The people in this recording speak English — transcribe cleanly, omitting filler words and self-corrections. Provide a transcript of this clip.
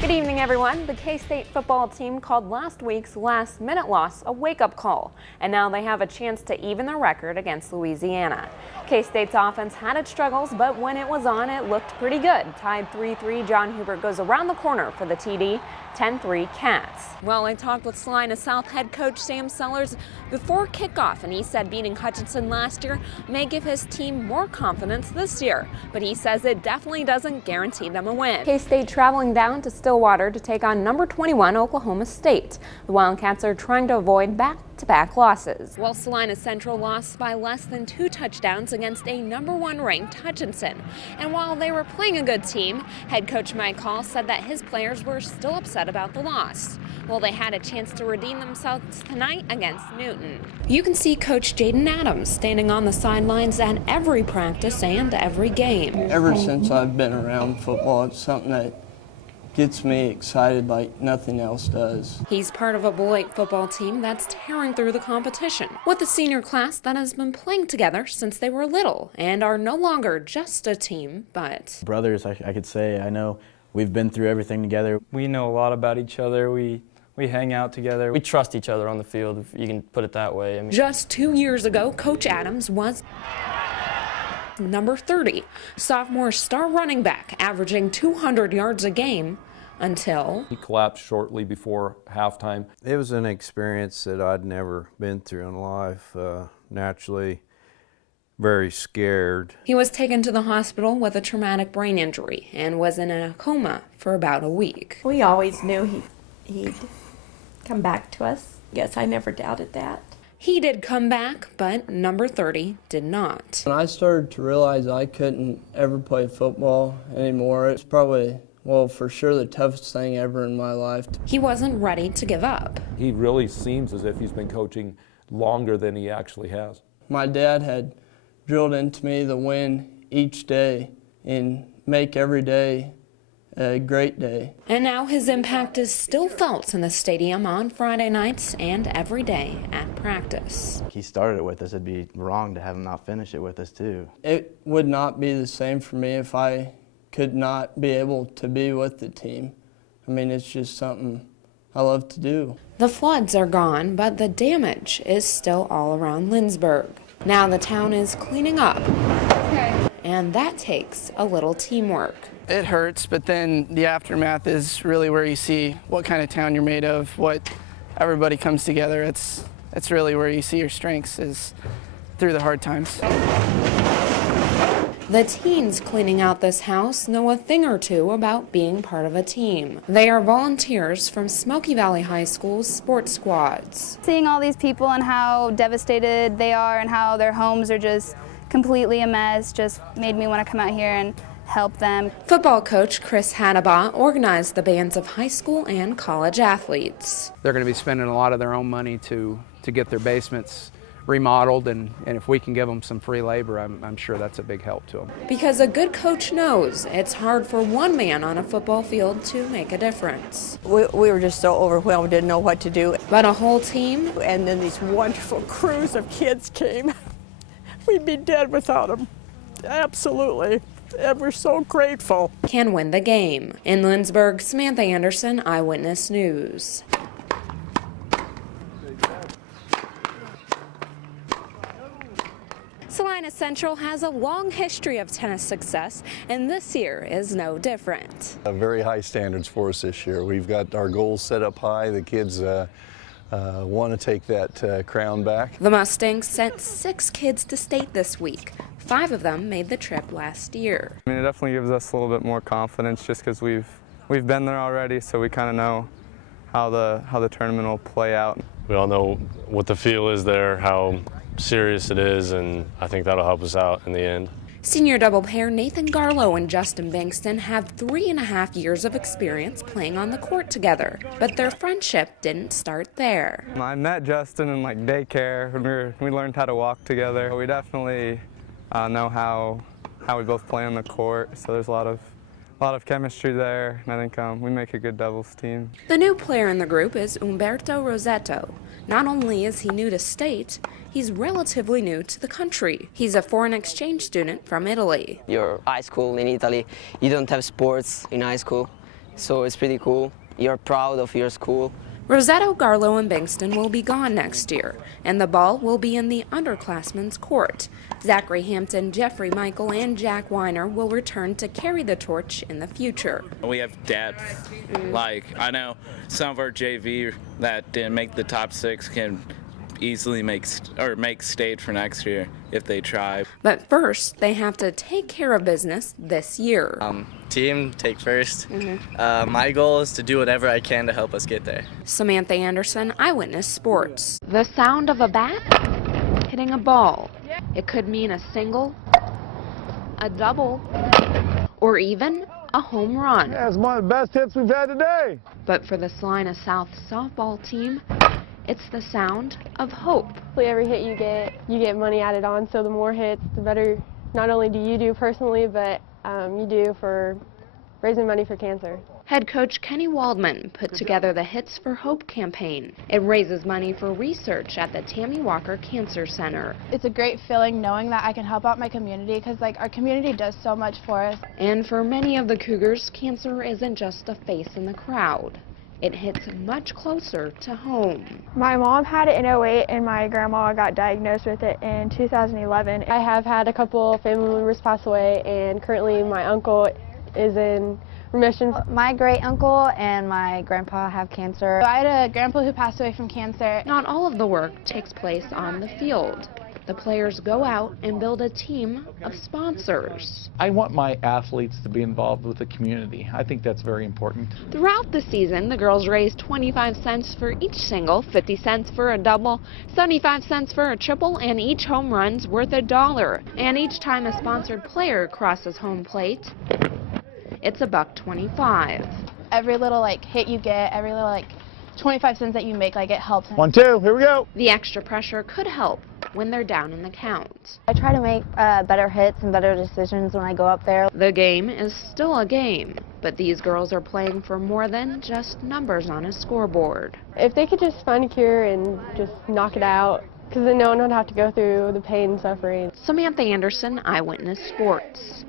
Good evening, everyone. The K-State football team called last week's last-minute loss a wake-up call, and now they have a chance to even their record against Louisiana. K-State's offense had its struggles, but when it was on, it looked pretty good. Tied 3-3, John Hubert goes around the corner for the TD, 10-3 Cats. Well, I talked with Salina South head coach Sam Sellers before kickoff, and he said beating Hutchinson last year may give his team more confidence this year, but he says it definitely doesn't guarantee them a win. K-State traveling down to Stillwater to take on number 21 Oklahoma State. The Wildcats are trying to avoid back-to-back losses. While Salina Central lost by less than 2 touchdowns against a number 1 ranked Hutchinson. And while they were playing a good team, head coach Mike Hall said that his players were still upset about the loss. Well, they had a chance to redeem themselves tonight against Newton. You can see Coach Jaden Adams standing on the sidelines at every practice and every game. Ever since I've been around football, it's something that gets me excited like nothing else does. He's part of a Beloit football team that's tearing through the competition, with a senior class that has been playing together since they were little and are no longer just a team, but brothers, I could say. I know we've been through everything together. We know a lot about each other. We hang out together. We trust each other on the field, if you can put it that way. Just 2 years ago, Coach Adams was number 30, sophomore star running back, averaging 200 yards a game until he collapsed shortly before halftime. It was an experience that I'd never been through in life. Naturally, very scared. He was taken to the hospital with a traumatic brain injury and was in a coma for about a week. We always knew he'd come back to us. Yes, I never doubted that. He did come back, but number 30 did not. When I started to realize I couldn't ever play football anymore, it's probably, well, for sure the toughest thing ever in my life. He wasn't ready to give up. He really seems as if he's been coaching longer than he actually has. My dad had drilled into me the win each day and make every day a great day. And now his impact is still felt in the stadium on Friday nights and every day at practice. He started it with us. It'd be wrong to have him not finish it with us too. It would not be the same for me if I could not be able to be with the team. I mean, it's just something I love to do. The floods are gone, but the damage is still all around Lindsborg. Now the town is cleaning up, and that takes a little teamwork. It hurts, but then the aftermath is really where you see what kind of town you're made of, what everybody comes together. It's really where you see your strengths, is through the hard times. The teens cleaning out this house know a thing or two about being part of a team. They are volunteers from Smoky Valley High School's sports squads. Seeing all these people and how devastated they are and how their homes are just completely a mess just made me want to come out here and help them. Football coach Chris Hadabaugh organized the bands of high school and college athletes. They're going to be spending a lot of their own money to get their basements remodeled, and if we can give them some free labor, I'm sure that's a big help to them. Because a good coach knows it's hard for one man on a football field to make a difference. We were just so overwhelmed, didn't know what to do. But a whole team, and then these wonderful crews of kids came. We'd be dead without them. Absolutely. And we're so grateful. Can win the game. In Lindsborg, Samantha Anderson, Eyewitness News. Salina Central has a long history of tennis success, and this year is no different. Very high standards for us this year. We've got our goals set up high. The kids want to take that crown back. The Mustangs sent 6 kids to state this week. 5 of them made the trip last year. I mean, it definitely gives us a little bit more confidence just because we've been there already, so we kind of know how the tournament will play out. We all know what the feel is there, how serious it is, and I think that'll help us out in the end. Senior double pair Nathan Garlow and Justin Bankston have 3.5 years of experience playing on the court together, but their friendship didn't start there. I met Justin in like daycare when we learned how to walk together. We definitely know how we both play on the court, so there's a lot of chemistry there, and I think we make a good doubles team. The new player in the group is Umberto Rosetto. Not only is he new to state, he's relatively new to the country. He's a foreign exchange student from Italy. You're high school in Italy, you don't have sports in high school, so it's pretty cool. You're proud of your school. Rosetto, Garlow, and Bankston will be gone next year, and the ball will be in the underclassmen's court. Zachary Hampton, Jeffrey Michael, and Jack Weiner will return to carry the torch in the future. We have depth. Like, I know some of our JV that didn't make the top 6 can easily make state for next year if they try. But first, they have to take care of business this year. Team, take first. My goal is to do whatever I can to help us get there. Samantha Anderson, Eyewitness Sports. The sound of a bat hitting a ball. It could mean a single, a double, or even a home run. That's one of the best hits we've had today. But for the Salina South softball team, it's the sound of hope. Every hit you get money added on, so the more hits, the better not only do you do personally, but you do for raising money for cancer. Head coach Kenny Waldman put together the Hits for Hope campaign. It raises money for research at the Tammy Walker Cancer Center. It's a great feeling knowing that I can help out my community because our community does so much for us. And for many of the Cougars, cancer isn't just a face in the crowd. It hits much closer to home. My mom had it in 2008 and my grandma got diagnosed with it in 2011. I have had a couple family members pass away, and currently my uncle is in remission. My great uncle and my grandpa have cancer. I had a grandpa who passed away from cancer. Not all of the work takes place on the field. The players go out and build a team of sponsors. I want my athletes to be involved with the community. I think that's very important. Throughout the season, the girls raise 25 cents for each single, 50 cents for a double, 75 cents for a triple, and each home run's worth $1. And each time a sponsored player crosses home plate, it's $1.25. Every little hit you get, every little 25 cents that you make, it helps. 1, 2, here we go. The extra pressure could help when they're down in the count. I try to make better hits and better decisions when I go up there. The game is still a game, but these girls are playing for more than just numbers on a scoreboard. If they could just find a cure and just knock it out, because then no one would have to go through the pain and suffering. Samantha Anderson, Eyewitness Sports.